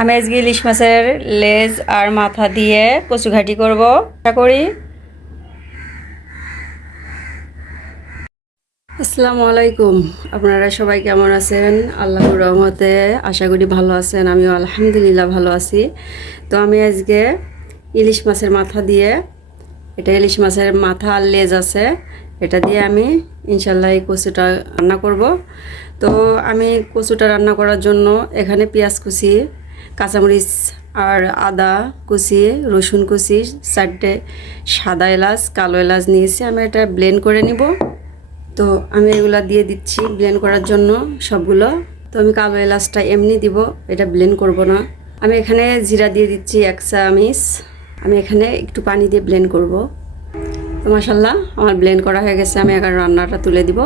আমি আজকে ইলিশ মাছের লেজ আর মাথা দিয়ে কচু ঘাটি করব। আশা করি। আসসালামু আলাইকুম। আপনারা সবাই কেমন আছেন? আল্লাহর রহমতে আশা করি ভালো আছেন। আমিও আলহামদুলিল্লাহ ভালো আছি। তো আমি আজকে ইলিশ মাছের মাথা দিয়ে, এটা ইলিশ মাছের মাথা আর লেজ আছে, এটা দিয়ে আমি ইনশাল্লাহ এই কচুটা রান্না করব। তো আমি কচুটা রান্না করার জন্য এখানে পেঁয়াজ কুচি কাঁচামরিচ আর আদা কুচি রসুন কুচি চারটে সাদা এলাচ, কালো এলাচ নিয়েছি। আমি এটা ব্লেন্ড করে নিব। তো আমি এগুলা দিয়ে দিচ্ছি ব্লেন্ড করার জন্য সবগুলো। তো আমি কালো এলাচটা এমনি দিব, এটা ব্লেন্ড করব না। আমি এখানে জিরা দিয়ে দিচ্ছি এক চামিচ। আমি এখানে একটু পানি দিয়ে ব্লেন্ড করব। তো মাসাল্লাহ আমার ব্লেন্ড করা হয়ে গেছে। আমি এখন রান্নাটা তুলে দিব।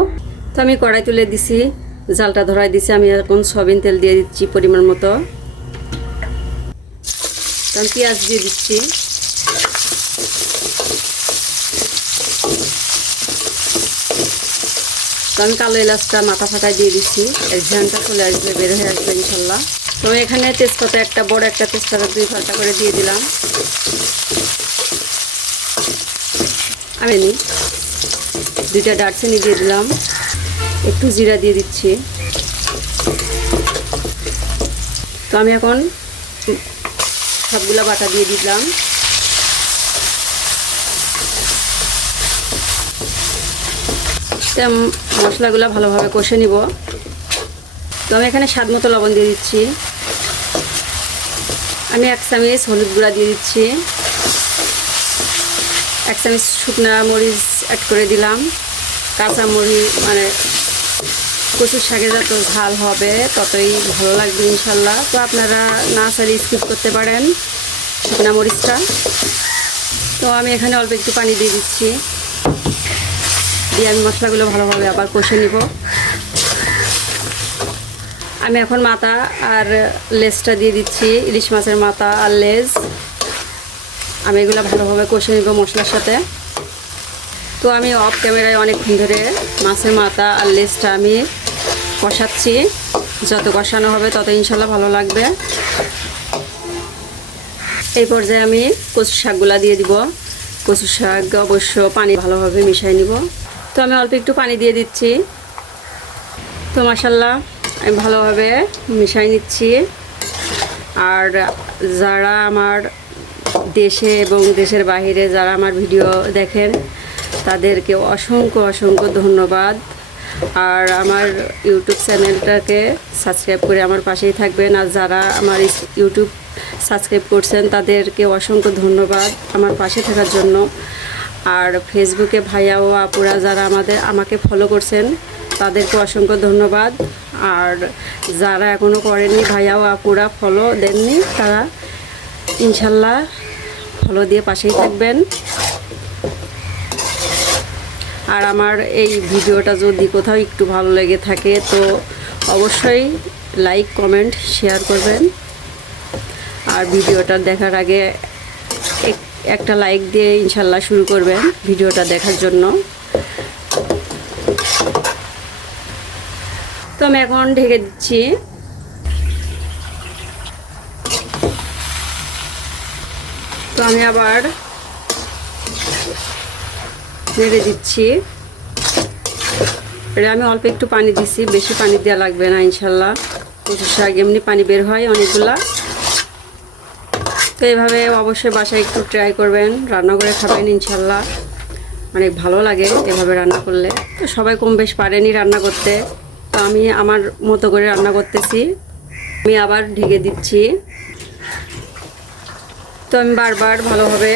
তো আমি কড়াই তুলে দিছি, জালটা ধরাই দিছি। আমি এখন সয়াবিন তেল দিয়ে দিচ্ছি পরিমাণ মতো। আমি পেঁয়াজ দিয়ে দিচ্ছি। আমি কালো এলাচটা মাথা ফাটায় দিয়ে দিচ্ছি। এর ঝ্যানটা চলে আসবে, বের হয়ে আসবে ইনশাল্লাহ। তো এখানে তেজপাতা একটা, বড় একটা তেজপাতা দুই ফাটা করে দিয়ে দিলাম। আমি নি। দুইটা দারচিনি দিয়ে দিলাম। একটু জিরা দিয়ে দিচ্ছি। তো আমি এখন সবগুলা বাটা দিয়ে দিলাম। মশলাগুলো ভালোভাবে কষে নিব। তো আমি এখানে স্বাদ মতো লবণ দিয়ে দিচ্ছি। আমি এক চামিচ হলুদ গুঁড়া দিয়ে দিচ্ছি। এক চামিচ শুকনা মরিচ অ্যাড করে দিলাম। কাঁচা মরিচ মানে কচুর শাকে যত ঝাল হবে, ততই ভালো লাগবে ইনশাল্লাহ। তো আপনারা না স্কিপ করতে পারেন শুকনা মরিচটা। তো আমি এখানে অল্প একটু পানি দিয়ে দিচ্ছি। দিয়ে আমি মশলাগুলো ভালোভাবে আবার কষে নিব। আমি এখন মাথা আর লেজটা দিয়ে দিচ্ছি, ইলিশ মাছের মাথা আর লেজ। আমি এগুলো ভালোভাবে কষে নিব মশলার সাথে। তো আমি অফ ক্যামেরায় অনেকক্ষণ ধরে মাছের মাথা আর লেজটা আমি কষাচ্ছি। যত কষানো হবে তত ইনশাল্লাহ ভালো লাগবে। এই পর্যায়ে আমি কচু শাকগুলা দিয়ে দিব। কচু শাক অবশ্য পানি ভালোভাবে মিশাই নিব। তো আমি অল্প একটু পানি দিয়ে দিচ্ছি। তো মাসাল্লাহ আমি ভালোভাবে মিশাই নিচ্ছি। আর যারা আমার দেশে এবং দেশের বাইরে যারা আমার ভিডিও দেখেন, তাদেরকে অসংখ্য অসংখ্য ধন্যবাদ। আর আমার ইউটিউব চ্যানেলটাকে সাবস্ক্রাইব করে আমার পাশেই থাকবেন। আর যারা আমার ইউটিউব সাবস্ক্রাইব করছেন, তাদেরকে অসংখ্য ধন্যবাদ আমার পাশে থাকার জন্য। আর ফেসবুকে ভাইয়া ও আপুরা যারা আমাদের, আমাকে ফলো করছেন, তাদেরকে অসংখ্য ধন্যবাদ। আর যারা এখনও করেননি ভাইয়া ও আপুরা ফলো দেননি, তারা ইনশাল্লাহ ফলো দিয়ে পাশেই থাকবেন। আর আমার এই ভিডিওটা যদি কোথাও একটু ভালো লেগে থাকে, তো অবশ্যই লাইক কমেন্ট শেয়ার করবেন। আর ভিডিওটা দেখার আগে একটা লাইক দিয়ে ইনশাল্লাহ শুরু করবেন ভিডিওটা দেখার জন্য। তো আমি এখন ঢেকে দিচ্ছি। তো আমি আবার নেড়ে দিচ্ছি। এটা আমি অল্প একটু পানি দিচ্ছি বেশি পানি দেওয়া লাগবে না ইনশাল্লাহ। কচুর শাক, এমনি পানি বের হয় অনেকগুলা। তো এইভাবে অবশ্যই বাসায় একটু ট্রাই করবেন, রান্না করে খাবেন ইনশাল্লাহ। অনেক ভালো লাগে এভাবে রান্না করলে। তো সবাই কম বেশ পারেনি রান্না করতে। তো আমি আমার মতো করে রান্না করতেছি। আমি আবার ঢেকে দিচ্ছি। তো আমি বারবার ভালোভাবে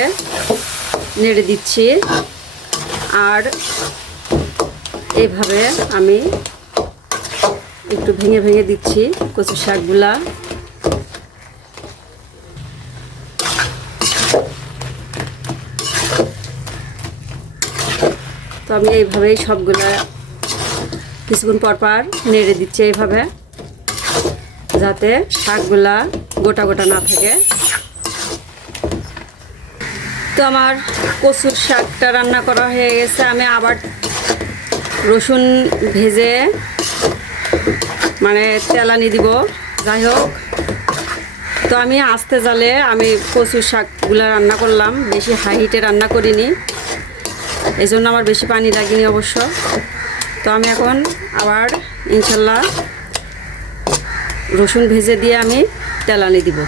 নেড়ে দিচ্ছি। আর এইভাবে আমি একটু ভেঙে ভেঙে দিচ্ছি কচু শাকগুলা। তো আমি এইভাবেই সবগুলা কিছুক্ষণ পর পর নেড়ে দিচ্ছি এইভাবে, যাতে শাকগুলা গোটা গোটা না থাকে। তো আমার কচুর শাকটা রান্না করা হয়ে গেছে। আমি আবার রসুন ভেজে মানে তেলানি দিব। যাই হোক, তো আমি আস্তে জালে আমি কচুর শাকগুলো রান্না করলাম। বেশি হাই হিটে রান্না করিনি এই জন্য আমার বেশি পানি লাগেনি অবশ্য। তো আমি এখন আবার ইনশাল্লাহ রসুন ভেজে দিয়ে আমি তেলানি দিব।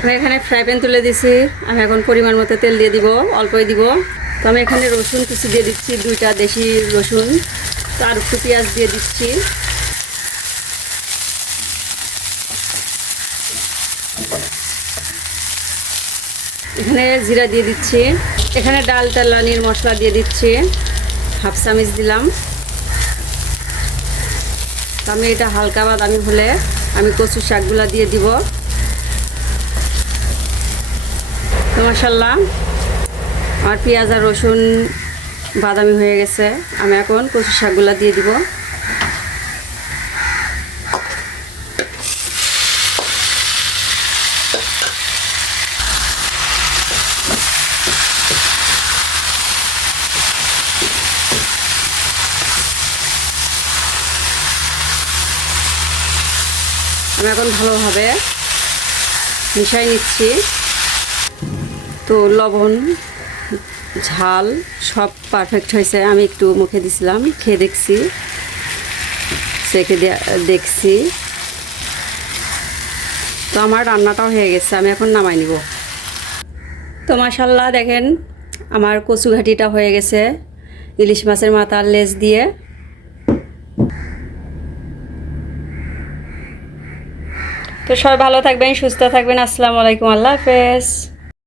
আমি এখানে ফ্রাই প্যান তুলে দিছি। আমি এখন পরিমাণ মতো তেল দিয়ে দিব, অল্পই দিব। তো আমি এখানে রসুন কুচি দিয়ে দিচ্ছি, দুইটা দেশি রসুন। তো আর একটু পেঁয়াজ দিয়ে দিচ্ছি। এখানে জিরা দিয়ে দিচ্ছি। এখানে ডাল তেলানির মশলা দিয়ে দিচ্ছি। হাফ চামিচ দিলাম। আমি এটা হালকা বাদামি হলে আমি কচু শাকগুলা দিয়ে দিব। তো মাসাল্লাহ আমার পেঁয়াজ আর রসুন বাদামি হয়ে গেছে। আমি এখন কচু শাকগুলা দিয়ে দিব। আমি এখন ভালোভাবে মিশাই নিচ্ছি। তো লবণ, ঝাল সব পারফেক্ট হয়েছে। আমি একটু মুখে দিছিলাম, খেয়ে দেখছি। সেকে দেখছি। তো আমার রান্নাটাও হয়ে গেছে, আমি এখন নামাই নিব। তো মাসাল্লাহ দেখেন, আমার কচু ঘাটিটা হয়ে গেছে, ইলিশ মাছের মাথার লেজ দিয়ে। তো সবাই ভালো থাকবেন, সুস্থ থাকবেন। আসসালামু আলাইকুম, আল্লাহ হাফেজ।